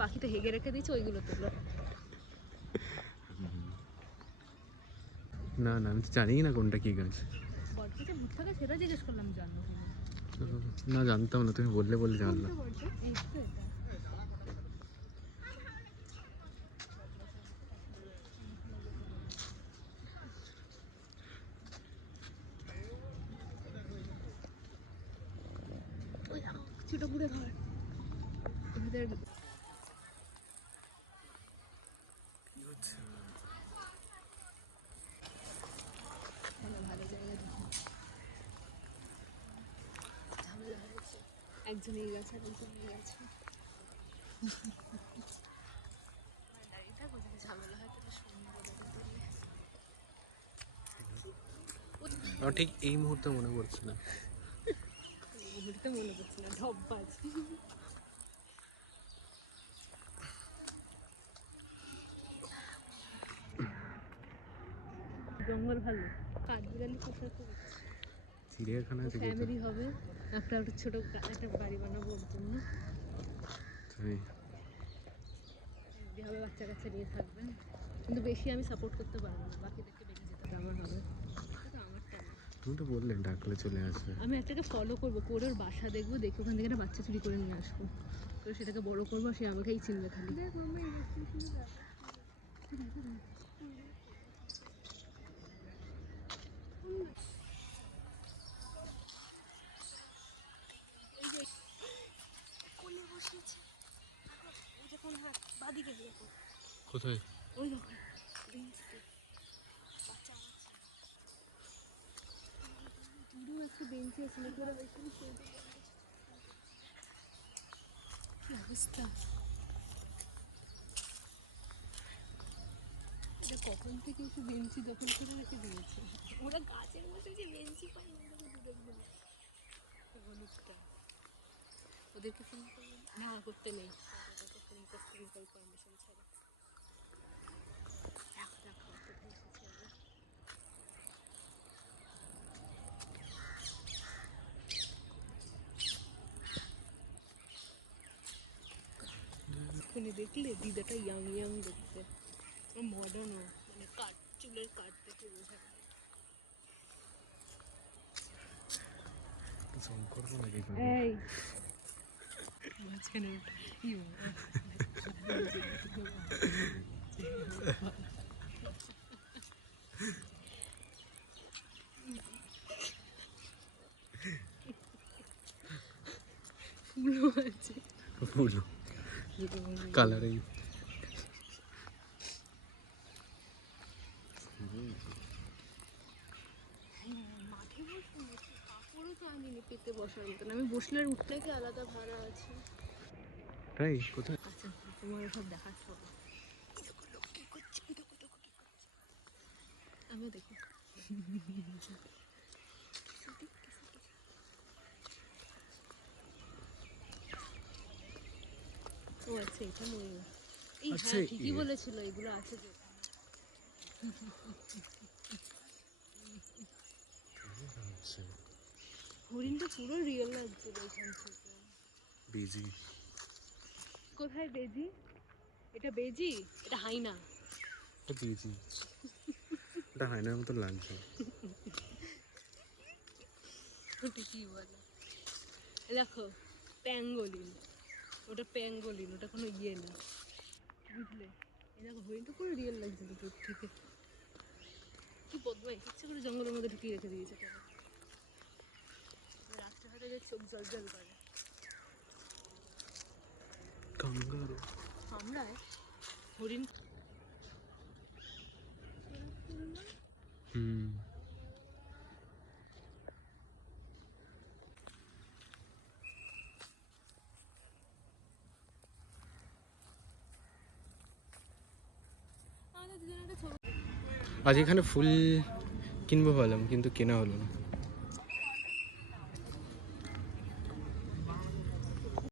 পাখিতে হেগে রেখে দিয়েছে, ওইগুলো তোলো। না না, আমি জানি না কোনটা কি গাছ। বটগাছে ভুট্টা গাছ, সেটা জিজ্ঞেস করলাম জানো কিনা। না জানতাম না, তুমি বললে বলে জানলাম। এই তো এটা। ওই ছোট পুরে ঘর ওদের। ভালো জায়গা দেখো, ঝামেলা হয়েছে, একজন এই গাছ আর একজন এই গাছ। দাঁড়িয়ে থাকো, যদি ঝামেলা হয় তাহলে সুন্দর। আমার ঠিক এই মুহূর্তে মনে পড়ছে না। মুহূর্তে মনে পড়ছে না, ঢপবাজ। জঙ্গল ভালো, কাঠবিড়ালি কোথায় করেছে। চিড়িয়াখানা থেকে ফ্যামিলি হবে, একটা ছোট একটা বাড়ি বানাবো ওর জন্য। হবে, বাচ্চা কাচ্চা নিয়ে থাকবেন, কিন্তু বেশি আমি সাপোর্ট করতে পারবো না, বাকিদেরকে বেরিয়ে যেতে হবে, আমার হবে। আমারটা না, তুমি তো বললেন ডাকলে চলে আসবে। আমি একটাকে ফলো করবো, করে ওর বাসা দেখবো, দেখে ওখান থেকে একটা বাচ্চা চুরি করে নিয়ে আসবো, তো সেটাকে বড় করবো, সে আমাকেই চিনবে খালি। কোথায়? ওই দেখো বেঞ্চি আছে, অবস্থা। এটা কখন থেকে একটু বেঞ্চি দখল করে রেখে দিয়েছে, ওরা গাছের মধ্যে যে বেঞ্চি পায় হলুদটা। ওদেরকে ফোন করবেন না, করতে নেই, ওদেরকে ফোন করতে পারমিশন ছাড়া। ফোনে দেখলে দিদাটা ইয়াং ইয়াং দেখতে, মডার্নও, মানে কাট, চুলের কাট দেখে বোঝা যায়। এই মাঝখানে ফুলও আছে, ফুল কালারিং। মাঠে বসবো, কাপড়ও তো আনিনি পেতে বসার মতন, আমি বসলে আর উঠলে কি আলাদা ভাড়া আছে। তাই কোথায়? আচ্ছা তোমার সব দেখাচ্ছ, আমিও দেখি। ও আচ্ছা, এটা ময়ূর। এই হ্যাঁ ঠিকই বলেছিল, এগুলো আছে যে। হরিণটা পুরো রিয়েল লাগছিল এখান থেকে। বেজি কোথায় বেজি? এটা বেজি, এটা হাইনা। এটা বেজি, এটা হাইনার মতো লাগছে। ওটা কি বলে দেখো, প্যাঙ্গোলিন, ওটা প্যাঙ্গোলিন, ওটা কোনো ইয়ে না, বুঝলে? এই দেখো হরিণটা পুরো রিয়েল লাগছে তো দূর থেকে। কি বদমাই, ইচ্ছে করে জঙ্গলের মধ্যে ঢুকিয়ে রেখে দিয়েছে তারা। রাস্তাঘাটে যে চোখ জল জল করে। কাঙ্গারু আমরা হরিণ। আজ এখানে ফুল কিনবো ভাবলাম, কিন্তু কেনা হলো না।